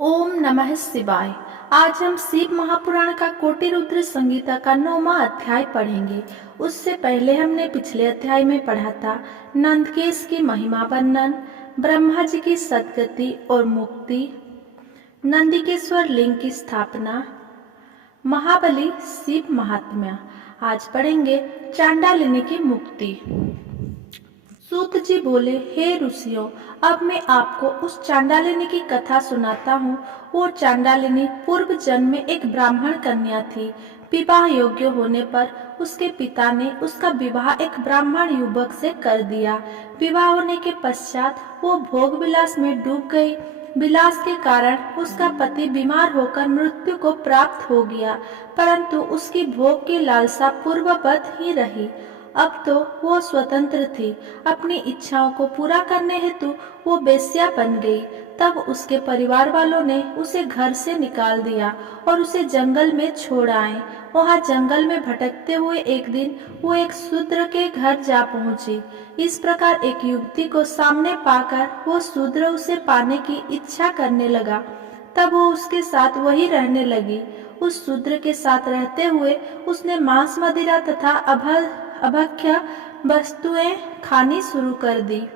ओम नमः शिवाय। आज हम शिव महापुराण का कोटि रुद्र संगीता का 9वां अध्याय पढ़ेंगे। उससे पहले हमने पिछले अध्याय में पढ़ा था नंदकेश की महिमा वर्णन, ब्रह्मा जी की सद्गति और मुक्ति, नंदिकेश्वर लिंग की स्थापना, महाबली शिव महात्म्य। आज पढ़ेंगे चांडालिनी की मुक्ति। सूत जी बोले, हे ऋषियों, अब मैं आपको उस चांडालिनी की कथा सुनाता हूँ। वो चांडालिनी पूर्व जन्म में एक ब्राह्मण कन्या थी। विवाह योग्य होने पर उसके पिता ने उसका विवाह एक ब्राह्मण युवक से कर दिया। विवाह होने के पश्चात वो भोग विलास में डूब गई। विलास के कारण उसका पति बीमार होकर मृत्यु को प्राप्त हो गया, परंतु उसकी भोग की लालसा पूर्ववत ही रही। अब तो वो स्वतंत्र थी। अपनी इच्छाओं को पूरा करने हेतु वो वेश्या बन गई। तब उसके परिवार वालों ने उसे घर से निकाल दिया और उसे जंगल में छोड़ आए। वहाँ जंगल में भटकते हुए एक दिन वो एक शूद्र के घर जा पहुंची। इस प्रकार एक युवती को सामने पाकर वो शूद्र उसे पाने की इच्छा करने लगा। तब वो उसके साथ वही रहने लगी। उस शूद्र के साथ रहते हुए उसने मांस मदिरा तथा अभक्ष्य वस्तुएं खानी शुरू कर दी।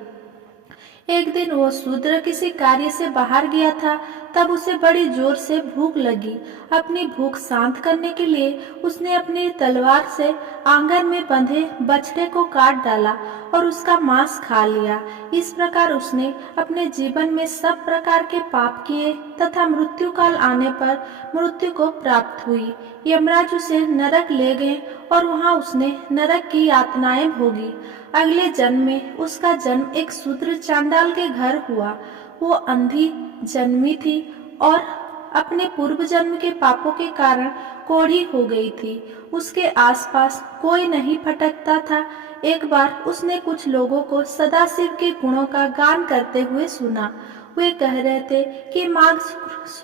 एक दिन वो शूद्र किसी कार्य से बाहर गया था। तब उसे बड़ी जोर से भूख लगी। अपनी भूख शांत करने के लिए उसने अपनी तलवार से आंगन में बंधे बछड़े को काट डाला और उसका मांस खा लिया। इस प्रकार उसने अपने जीवन में सब प्रकार के पाप किए तथा मृत्यु काल आने पर मृत्यु को प्राप्त हुई। यमराज उसे नरक ले गए और वहां उसने नरक की यातनाएं भोगी। अगले जन्म में उसका जन्म एक शूद्र चांडाल के घर हुआ। वो अंधी जन्मी थी और अपने पूर्व जन्म के पापों के कारण कोढ़ी हो गई थी। उसके आसपास कोई नहीं भटकता था। एक बार उसने कुछ लोगों को सदाशिव के गुणों का गान करते हुए सुना। वे कह रहे थे कि माघ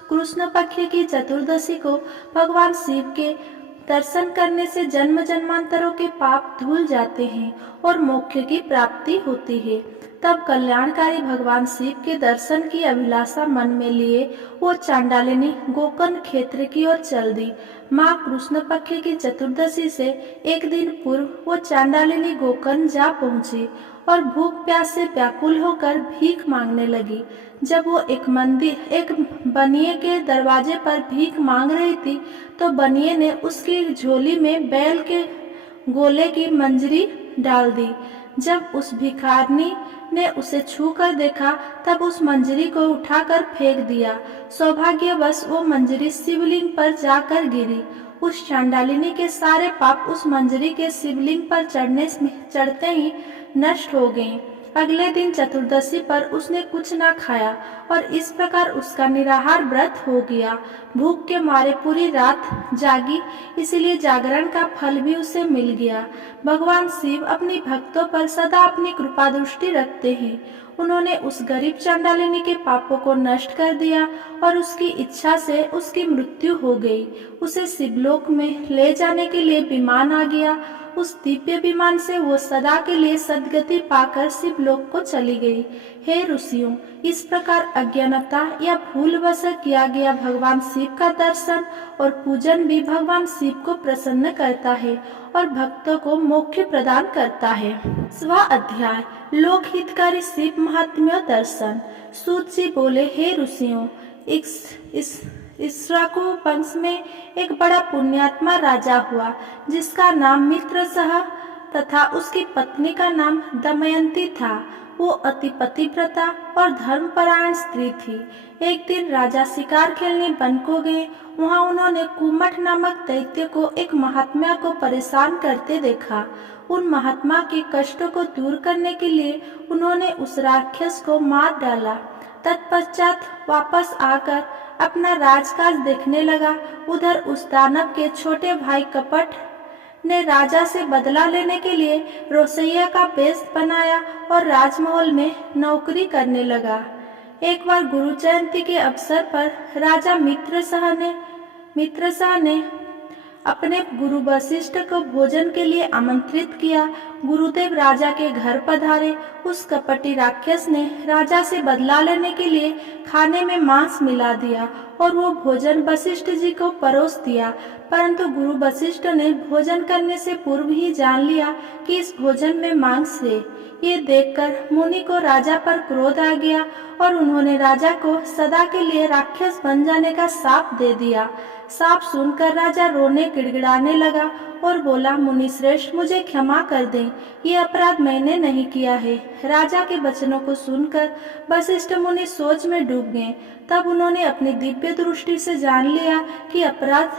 कृष्ण पक्ष की चतुर्दशी को भगवान शिव के दर्शन करने से जन्म जन्मांतरों के पाप धुल जाते हैं और मोक्ष की प्राप्ति होती है। तब कल्याणकारी भगवान शिव के दर्शन की अभिलाषा मन में लिए वो चांडालिनी गोकर्ण क्षेत्र की ओर चल दी। माँ कृष्ण पक्ष की चतुर्दशी से एक दिन पूर्व वो चांडालिनी गोकर्ण जा पहुंची और भूख प्यास से व्याकुल होकर भीख मांगने लगी। जब वो एक बनिए के दरवाजे पर भीख मांग रही थी तो बनिए ने उसकी झोली में बैल के गोले की मंजरी डाल दी। जब उस भिखारनी ने उसे छू कर देखा तब उस मंजरी को उठाकर फेंक दिया। सौभाग्यवश वो मंजरी शिवलिंग पर जाकर गिरी। उस चांडालिनी के सारे पाप उस मंजरी के शिवलिंग पर चढ़ते ही नष्ट हो गए। अगले दिन चतुर्दशी पर उसने कुछ ना खाया और इस प्रकार उसका निराहार व्रत हो गया। भूख के मारे पूरी रात जागी, इसलिए जागरण का फल भी उसे मिल गया। भगवान शिव अपनी भक्तों पर सदा अपनी कृपा दृष्टि रखते हैं। उन्होंने उस गरीब चांडालिनी के पापों को नष्ट कर दिया और उसकी इच्छा से उसकी मृत्यु हो गई। उसे शिवलोक में ले जाने के लिए विमान आ गया। उस दिव्य विमान से वो सदा के लिए सद्गति पाकर शिवलोक को चली गई। हे ऋषियों, इस प्रकार अज्ञानता या भूलवश किया गया भगवान शिव का दर्शन और पूजन भी भगवान शिव को प्रसन्न करता है और भक्तों को मोक्ष प्रदान करता है। 10वां अध्याय लोकहितकारी शिव महात्म्य दर्शन। सूत जी बोले, हे ऋषियों, इक्ष्वाकु वंश में एक बड़ा पुण्यात्मा राजा हुआ जिसका नाम मित्रसह तथा उसकी पत्नी का नाम दमयंती था। वो अति पतिव्रता और धर्मपरायण स्त्री थी। एक दिन राजा शिकार खेलने वन को गए। वहाँ उन्होंने कुमठ नामक दैत्य को एक महात्मा को परेशान करते देखा। उन महात्मा के कष्टों को दूर करने के लिए उन्होंने उस राक्षस को मार डाला। तत्पश्चात वापस आकर अपना राजकाज देखने लगा। उधर उस दानव के छोटे भाई कपट ने राजा से बदला लेने के लिए रोसैया का वेश बनाया और राजमहल में नौकरी करने लगा। एक बार गुरु जयंती के अवसर पर राजा मित्रशाह ने अपने गुरु वशिष्ठ को भोजन के लिए आमंत्रित किया। गुरुदेव राजा के घर पधारे। उस कपटी राक्षस ने राजा से बदला लेने के लिए खाने में मांस मिला दिया और वो भोजन वशिष्ठ जी को परोस दिया। परंतु गुरु वशिष्ठ ने भोजन करने से पूर्व ही जान लिया कि इस भोजन में मांस है। ये देखकर मुनि को राजा पर क्रोध आ गया और उन्होंने राजा को सदा के लिए राक्षस बन जाने का शाप दे दिया। शाप सुनकर राजा रोने गिड़गिड़ाने लगा और बोला, मुनि श्रेष्ठ, मुझे क्षमा कर दें, ये अपराध मैंने नहीं किया है। राजा के वचनों को सुनकर वशिष्ठ मुनि सोच में डूब गए। तब उन्होंने अपनी दिव्य दृष्टि से जान लिया कि अपराध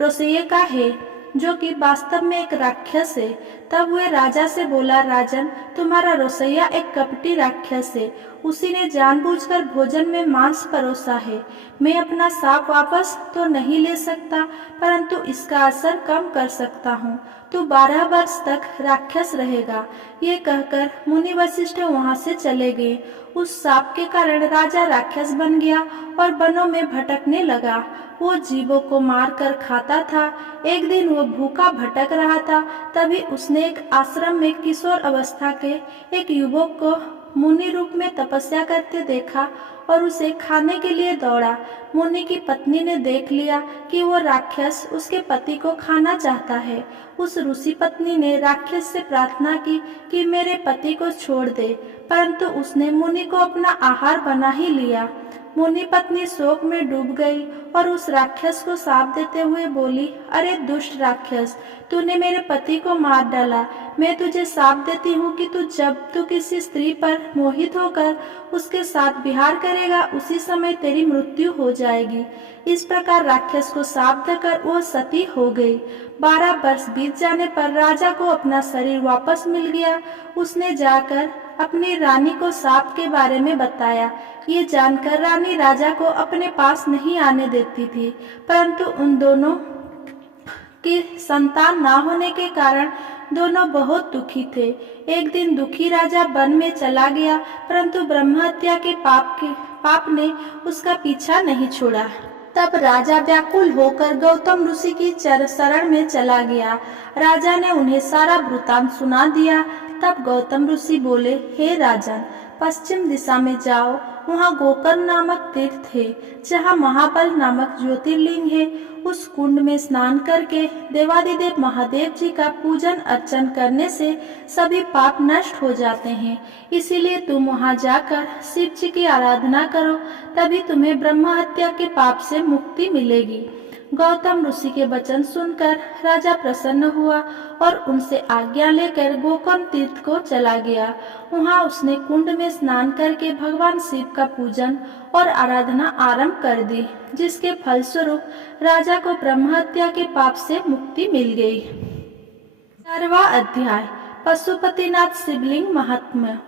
रसोइये का है, जो कि वास्तव में एक राक्षस है। तब वे राजा से बोला, राजन, तुम्हारा रसोइया एक कपटी राक्षस है। उसी ने जानबूझकर भोजन में मांस परोसा है। मैं अपना शाप वापस तो नहीं ले सकता, परंतु इसका असर कम कर सकता हूँ। तू 12 वर्ष तक राक्षस रहेगा। ये कहकर मुनि वशिष्ठ वहाँ से चले गए। उस शाप के कारण राजा राक्षस बन गया और वनों में भटकने लगा। वो जीवों को मारकर खाता था। एक दिन वो भूखा भटक रहा था, तभी उसने एक आश्रम में किशोर अवस्था के एक युवक को मुनि रूप में तपस्या करते देखा और उसे खाने के लिए दौड़ा। मुनि की पत्नी ने देख लिया कि वो राक्षस उसके पति को खाना चाहता है। उस ऋषि पत्नी ने राक्षस से प्रार्थना की कि मेरे पति को छोड़ दे, परंतु उसने मुनि को अपना आहार बना ही लिया। मुनि पत्नी शोक में डूब गई और उस राक्षस को शाप देते हुए बोली, अरे दुष्ट राक्षस, तूने मेरे पति को मार डाला। मैं तुझे शाप देती हूँ कि जब तू किसी स्त्री पर मोहित होकर उसके साथ विहार करेगा, उसी समय तेरी मृत्यु हो जाएगी। इस प्रकार राक्षस को शाप देकर वो सती हो गई। 12 वर्ष बीत जाने पर राजा को अपना शरीर वापस मिल गया। उसने जाकर अपनी रानी को शाप के बारे में बताया। ये जानकर रानी राजा को अपने पास नहीं आने देती थी, परंतु उन दोनों की संतान ना होने के कारण दोनों बहुत दुखी थे। एक दिन दुखी राजा वन में चला गया, परंतु ब्रह्महत्या के पाप ने उसका पीछा नहीं छोड़ा। तब राजा व्याकुल होकर गौतम ऋषि की शरण में चला गया। राजा ने उन्हें सारा वृतांत सुना दिया। तब गौतम ऋषि बोले, हे राजन, पश्चिम दिशा में जाओ, वहाँ गोकर्ण नामक तीर्थ है, जहाँ महाबल नामक ज्योतिर्लिंग है। उस कुंड में स्नान करके देवादिदेव महादेव जी का पूजन अर्चन करने से सभी पाप नष्ट हो जाते हैं। इसीलिए तुम वहाँ जाकर शिव जी की आराधना करो, तभी तुम्हें ब्रह्म हत्या के पाप से मुक्ति मिलेगी। गौतम ऋषि के वचन सुनकर राजा प्रसन्न हुआ और उनसे आज्ञा लेकर गोकर्ण तीर्थ को चला गया। वहाँ उसने कुंड में स्नान करके भगवान शिव का पूजन और आराधना आरंभ कर दी, जिसके फलस्वरूप राजा को ब्रह्महत्या के पाप से मुक्ति मिल गई। 4वां अध्याय, पशुपतिनाथ शिवलिंग महात्म्य।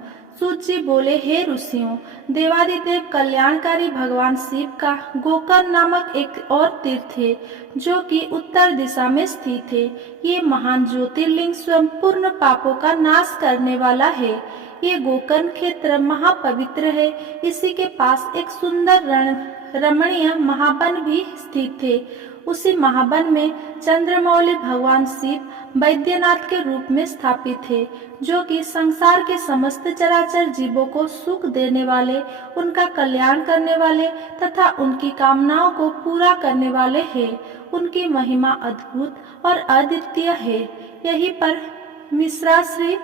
सूत जी बोले, हे ऋषियों, देवादिदेव कल्याणकारी भगवान शिव का गोकर्ण नामक एक और तीर्थ है, जो कि उत्तर दिशा में स्थित है। ये महान ज्योतिर्लिंग स्वयं पूर्ण पापों का नाश करने वाला है। ये गोकर्ण क्षेत्र महापवित्र है। इसी के पास एक सुंदर रमणीय महावन भी स्थित है। उसी महावन में चंद्रमौली भगवान शिव वैद्यनाथ के रूप में स्थापित है, जो कि संसार के समस्त चराचर जीवों को सुख देने वाले, उनका कल्याण करने वाले तथा उनकी कामनाओं को पूरा करने वाले हैं। उनकी महिमा अद्भुत और अद्वितीय है। यहीं पर मिश्राश्री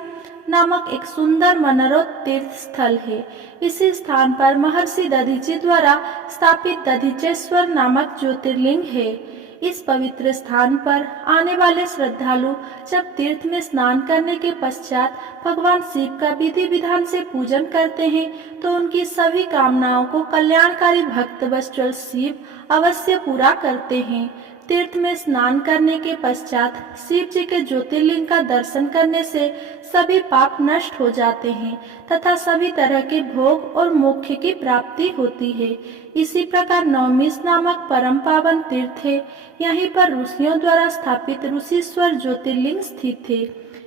नामक एक सुंदर मनोरथ तीर्थ स्थल है। इसी स्थान पर महर्षि दधीची द्वारा स्थापित दधीचेश्वर नामक ज्योतिर्लिंग है। इस पवित्र स्थान पर आने वाले श्रद्धालु जब तीर्थ में स्नान करने के पश्चात भगवान शिव का विधि विधान से पूजन करते हैं, तो उनकी सभी कामनाओं को कल्याणकारी भक्त वत्सल शिव अवश्य पूरा करते हैं। तीर्थ में स्नान करने के पश्चात शिव जी के ज्योतिर्लिंग का दर्शन करने से सभी पाप नष्ट हो जाते हैं तथा सभी तरह के भोग और मोक्ष की प्राप्ति होती है। इसी प्रकार नवमीश नामक परम पावन तीर्थ है। यहीं पर ऋषियों द्वारा स्थापित ऋषिश्वर ज्योतिर्लिंग स्थित है।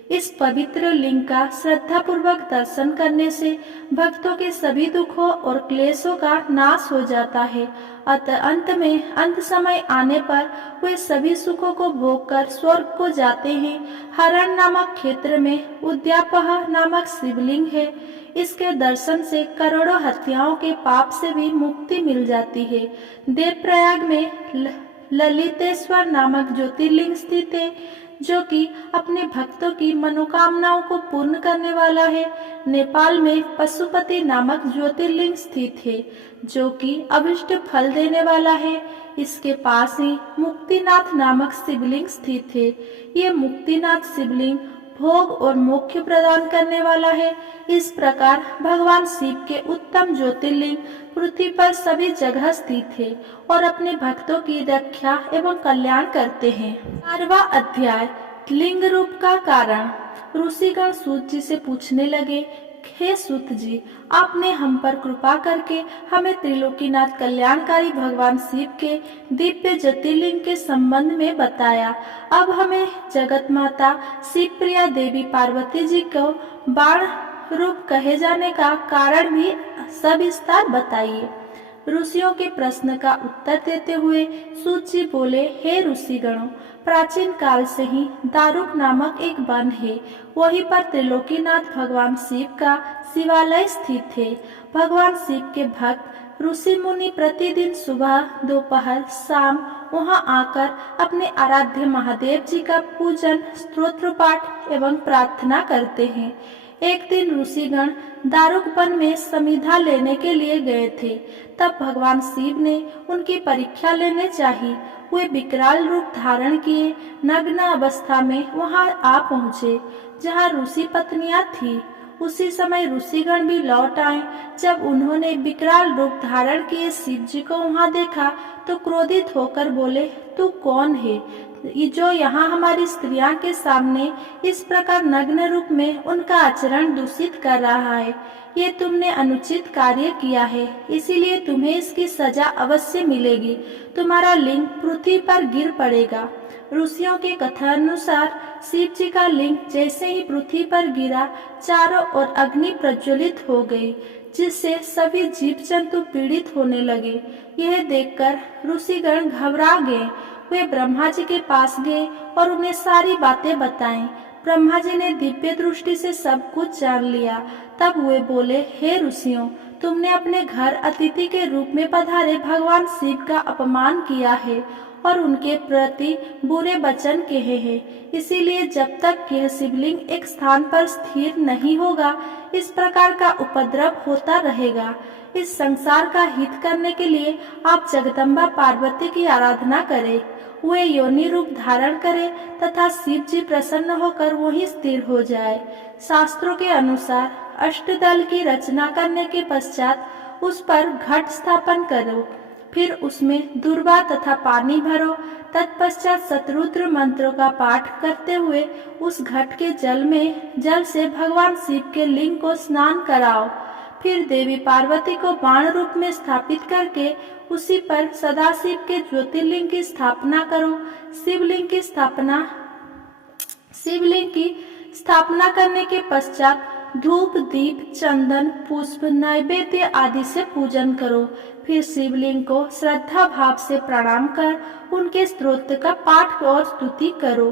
इस पवित्र लिंग का श्रद्धापूर्वक दर्शन करने से भक्तों के सभी दुखों और क्लेशों का नाश हो जाता है। अतः अंत समय आने पर वे सभी सुखों को भोग कर स्वर्ग को जाते हैं। हरण नामक क्षेत्र में उद्यापह नामक शिवलिंग है। इसके दर्शन से करोड़ों हत्याओं के पाप से भी मुक्ति मिल जाती है। देवप्रयाग में ललितेश्वर नामक ज्योतिर्लिंग स्थित है, जो कि अपने भक्तों की मनोकामनाओं को पूर्ण करने वाला है। नेपाल में पशुपति नामक ज्योतिर्लिंग स्थित है, जो कि अभिष्ट फल देने वाला है। इसके पास ही मुक्तिनाथ नामक शिवलिंग स्थित है। ये मुक्तिनाथ शिवलिंग भोग और मोक्ष प्रदान करने वाला है। इस प्रकार भगवान शिव के उत्तम ज्योतिर्लिंग पृथ्वी पर सभी जगह स्थित है और अपने भक्तों की रक्षा एवं कल्याण करते हैं। 4वां अध्याय, लिंग रूप का कारण। ऋषिगण सूत जी से पूछने लगे, हे सूत जी, आपने हम पर कृपा करके हमें त्रिलोकीनाथ कल्याणकारी भगवान शिव के दिव्य ज्योतिर्लिंग के संबंध में बताया। अब हमें जगत माता शिवप्रिया देवी पार्वती जी को बाण रूप कहे जाने का कारण भी सविस्तार बताइए। ऋषियों के प्रश्न का उत्तर देते हुए सूत जी बोले, हे ऋषिगणों, प्राचीन काल से ही दारुक नामक एक वन है। वहीं पर त्रिलोकीनाथ भगवान शिव का शिवालय स्थित है। भगवान शिव के भक्त ऋषि मुनि प्रतिदिन सुबह, दोपहर, शाम वहां आकर अपने आराध्य महादेव जी का पूजन, स्तोत्र पाठ एवं प्रार्थना करते हैं। एक दिन ऋषिगण दारुक वन में समिधा लेने के लिए गए थे। तब भगवान शिव ने उनकी परीक्षा लेने चाहिए। वे विकराल रूप धारण किए नग्न अवस्था में वहां आ पहुँचे जहाँ ऋषि पत्नियां थी। उसी समय ऋषिगण भी लौट आए। जब उन्होंने विकराल रूप धारण किए शिव जी को वहां देखा तो क्रोधित होकर बोले, तू कौन है जो यहाँ हमारी स्त्रियां के सामने इस प्रकार नग्न रूप में उनका आचरण दूषित कर रहा है? ये तुमने अनुचित कार्य किया है, इसीलिए तुम्हें इसकी सजा अवश्य मिलेगी। तुम्हारा लिंग पृथ्वी पर गिर पड़ेगा। ऋषियों के कथनानुसार शिव जी का लिंग जैसे ही पृथ्वी पर गिरा, चारों ओर अग्नि प्रज्वलित हो गई, जिससे सभी जीव जंतु पीड़ित होने लगे। यह देखकर ऋषिगण घबरा गए। वे ब्रह्मा जी के पास गए और उन्हें सारी बातें बताईं। ब्रह्मा जी ने दिव्य दृष्टि से सब कुछ जान लिया। तब वे बोले, हे ऋषियों, तुमने अपने घर अतिथि के रूप में पधारे भगवान शिव का अपमान किया है और उनके प्रति बुरे वचन कहे हैं। इसीलिए जब तक यह शिवलिंग एक स्थान पर स्थिर नहीं होगा, इस प्रकार का उपद्रव होता रहेगा। इस संसार का हित करने के लिए आप जगदम्बा पार्वती की आराधना करें। वे योनि रूप धारण करें तथा शिव जी प्रसन्न होकर वहीं स्थिर हो जाए। शास्त्रों के अनुसार अष्टदल की रचना करने के पश्चात उस पर घट स्थापन करो। फिर उसमें दुर्वा तथा पानी भरो। तत्पश्चात शतरुद्र मंत्रों का पाठ करते हुए उस घट के जल से भगवान शिव के लिंग को स्नान कराओ। फिर देवी पार्वती को बाण रूप में स्थापित करके उसी पर सदाशिव के ज्योतिर्लिंग की स्थापना करो। शिवलिंग की स्थापना करने के पश्चात धूप, दीप, चंदन, पुष्प, नैवेद्य आदि से पूजन करो। फिर शिवलिंग को श्रद्धा भाव से प्रणाम कर उनके स्तोत्र का पाठ और स्तुति करो।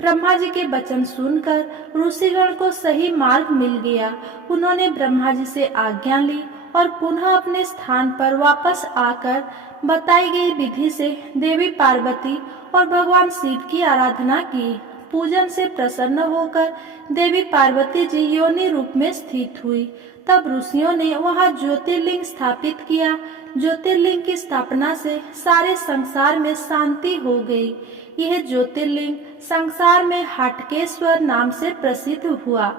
ब्रह्मा जी के वचन सुनकर ऋषिगण को सही मार्ग मिल गया। उन्होंने ब्रह्मा जी से आज्ञा ली और पुनः अपने स्थान पर वापस आकर बताई गई विधि से देवी पार्वती और भगवान शिव की आराधना की। पूजन से प्रसन्न होकर देवी पार्वती जी योनि रूप में स्थित हुई। तब ऋषियों ने वहां ज्योतिर्लिंग स्थापित किया। ज्योतिर्लिंग की स्थापना से सारे संसार में शांति हो गई। यह ज्योतिर्लिंग संसार में हाटकेश्वर नाम से प्रसिद्ध हुआ।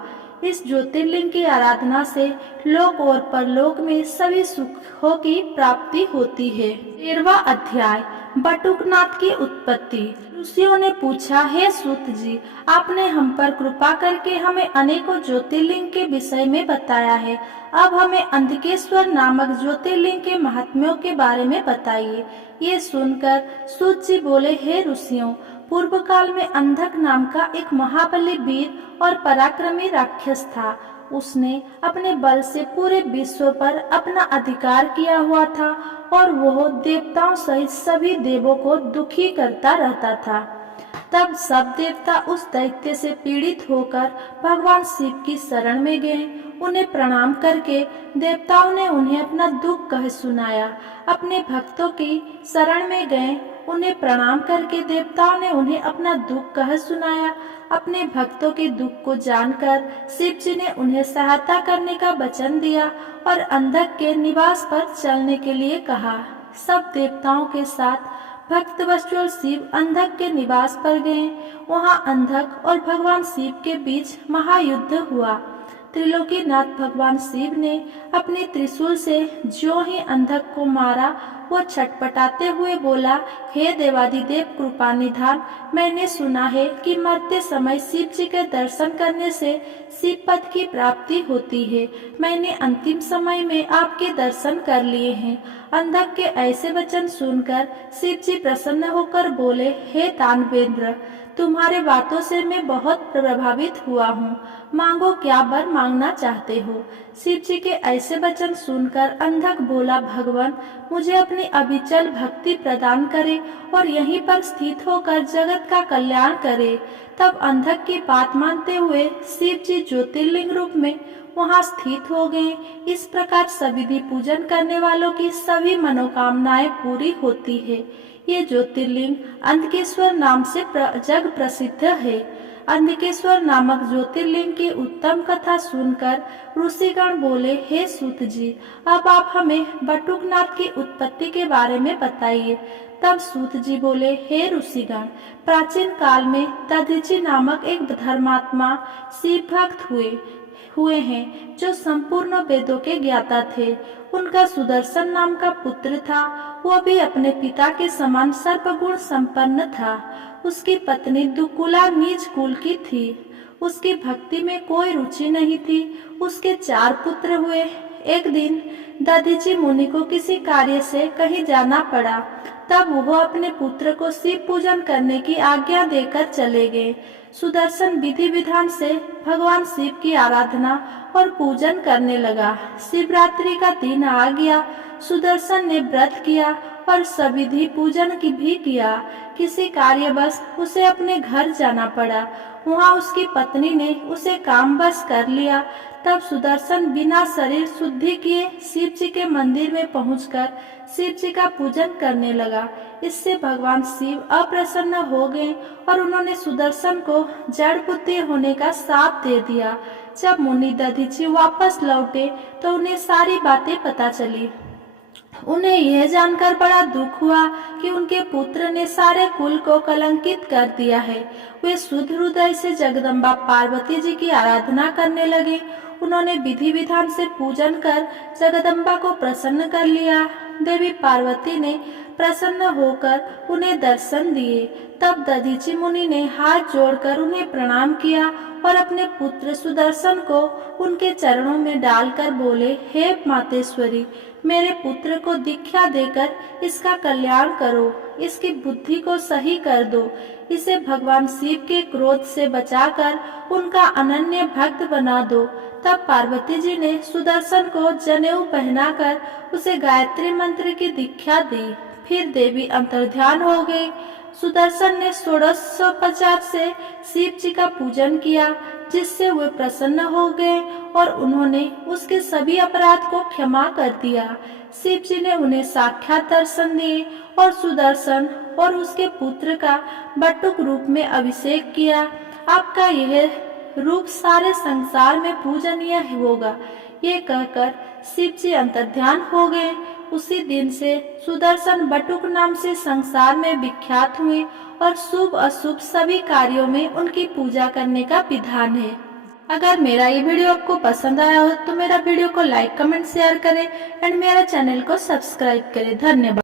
इस ज्योतिर्लिंग की आराधना से लोक और परलोक में सभी सुखों की प्राप्ति होती है। 13वां अध्याय, बटुकनाथ की उत्पत्ति। ऋषियों ने पूछा, हे सूत जी, आपने हम पर कृपा करके हमें अनेकों ज्योतिर्लिंग के विषय में बताया है। अब हमें अंधकेश्वर नामक ज्योतिर्लिंग के महात्म्यों के बारे में बताइए। ये सुनकर सूत जी बोले, हे ऋषियों, पूर्व काल में अंधक नाम का एक महाबली वीर और पराक्रमी राक्षस था। उसने अपने बल से पूरे विश्व पर अपना अधिकार किया हुआ था और वह देवताओं सहित सभी देवों को दुखी करता रहता था। तब सब देवता उस दैत्य से पीड़ित होकर भगवान शिव की शरण में गए। उन्हें प्रणाम करके देवताओं ने उन्हें अपना दुख कह सुनाया। अपने भक्तों की शरण में गए उन्हें प्रणाम करके देवताओं ने उन्हें अपना दुख कह सुनाया। अपने भक्तों के दुख को जानकर शिव जी ने उन्हें सहायता करने का वचन दिया और अंधक के निवास पर चलने के लिए कहा। सब देवताओं के साथ भक्तवत्सल शिव अंधक के निवास पर गए। वहां अंधक और भगवान शिव के बीच महायुद्ध हुआ। त्रिलोकीनाथ भगवान शिव ने अपने त्रिशूल से ज्यों ही अंधक को मारा, वो छटपटाते हुए बोला, हे देवाधिदेव कृपा निधान, मैंने सुना है कि मरते समय शिव जी के दर्शन करने से शिव पद की प्राप्ति होती है। मैंने अंतिम समय में आपके दर्शन कर लिए हैं। अंधक के ऐसे वचन सुनकर शिव जी प्रसन्न होकर बोले, हे दानवेंद्र, तुम्हारे बातों से मैं बहुत प्रभावित हुआ हूँ। मांगो, क्या वर मांगना चाहते हो? शिव जी के ऐसे वचन सुनकर अंधक बोला, भगवान, मुझे अपनी अविचल भक्ति प्रदान करे और यहीं पर स्थित होकर जगत का कल्याण करे। तब अंधक की बात मानते हुए शिव जी ज्योतिर्लिंग रूप में वहां स्थित हो गए। इस प्रकार सविधि पूजन करने वालों की सभी मनोकामनाएं पूरी होती है। ये ज्योतिर्लिंग अंधकेश्वर नाम से जग प्रसिद्ध है। अंधकेश्वर नामक ज्योतिर्लिंग की उत्तम कथा सुनकर ऋषिगण बोले, हे सूत जी, अब आप हमें बटुकनाथ की उत्पत्ति के बारे में बताइए। तब सूत जी बोले, हे ऋषिगण, प्राचीन काल में दधीचि नामक एक धर्मात्मा शिव भक्त हुए हैं जो संपूर्ण वेदों के ज्ञाता थे। उनका सुदर्शन नाम का पुत्र था। वह भी अपने पिता के समान सर्वगुण संपन्न था। उसकी पत्नी दुकुला नीच कुल की थी। उसकी भक्ति में कोई रुचि नहीं थी। उसके 4 पुत्र हुए। एक दिन दधीचि मुनि को किसी कार्य से कहीं जाना पड़ा। तब वह अपने पुत्र को शिव पूजन करने की आज्ञा देकर चले गए। सुदर्शन विधि विधान से भगवान शिव की आराधना और पूजन करने लगा। शिवरात्रि का दिन आ गया। सुदर्शन ने व्रत किया और सविधि पूजन की भी किया। किसी कार्यवश उसे अपने घर जाना पड़ा। वहां उसकी पत्नी ने उसे कामवश कर लिया। तब सुदर्शन बिना शरीर शुद्धि किए शिव जी के मंदिर में पहुंचकर शिव जी का पूजन करने लगा। इससे भगवान शिव अप्रसन्न हो गए और उन्होंने सुदर्शन को जड़ बुद्धि होने का शाप दे दिया। जब मुनि दधीचि वापस लौटे तो उन्हें सारी बातें पता चली। उन्हें यह जानकर बड़ा दुख हुआ कि उनके पुत्र ने सारे कुल को कलंकित कर दिया है। वे शुद्ध हृदय से जगदम्बा पार्वती जी की आराधना करने लगे। उन्होंने विधि विधान से पूजन कर जगदम्बा को प्रसन्न कर लिया। देवी पार्वती ने प्रसन्न होकर उन्हें दर्शन दिए। तब दधीचि मुनि ने हाथ जोड़कर उन्हें प्रणाम किया और अपने पुत्र सुदर्शन को उनके चरणों में डालकर बोले, हे मातेश्वरी, मेरे पुत्र को दीक्षा देकर इसका कल्याण करो। इसकी बुद्धि को सही कर दो। इसे भगवान शिव के क्रोध से बचाकर उनका अनन्य भक्त बना दो। तब पार्वती जी ने सुदर्शन को जनेऊ पहनाकर उसे गायत्री मंत्र की दीक्षा दी। फिर देवी अंतर्ध्यान हो गई। सुदर्शन ने 1650 से शिव जी का पूजन किया, जिससे वे प्रसन्न हो गए और उन्होंने उसके सभी अपराध को क्षमा कर दिया। शिव जी ने उन्हें साक्षात दर्शन दिए और सुदर्शन और उसके पुत्र का बटुक रूप में अभिषेक किया। आपका यह रूप सारे संसार में पूजनीय होगा। ये कहकर शिव जी अंतर्ध्यान हो गए। उसी दिन से सुदर्शन बटुक नाम से संसार में विख्यात हुए और शुभ अशुभ सभी कार्यों में उनकी पूजा करने का विधान है। अगर मेरा ये वीडियो आपको पसंद आया हो तो मेरा वीडियो को लाइक, कमेंट, शेयर करें एंड मेरा चैनल को सब्सक्राइब करें। धन्यवाद।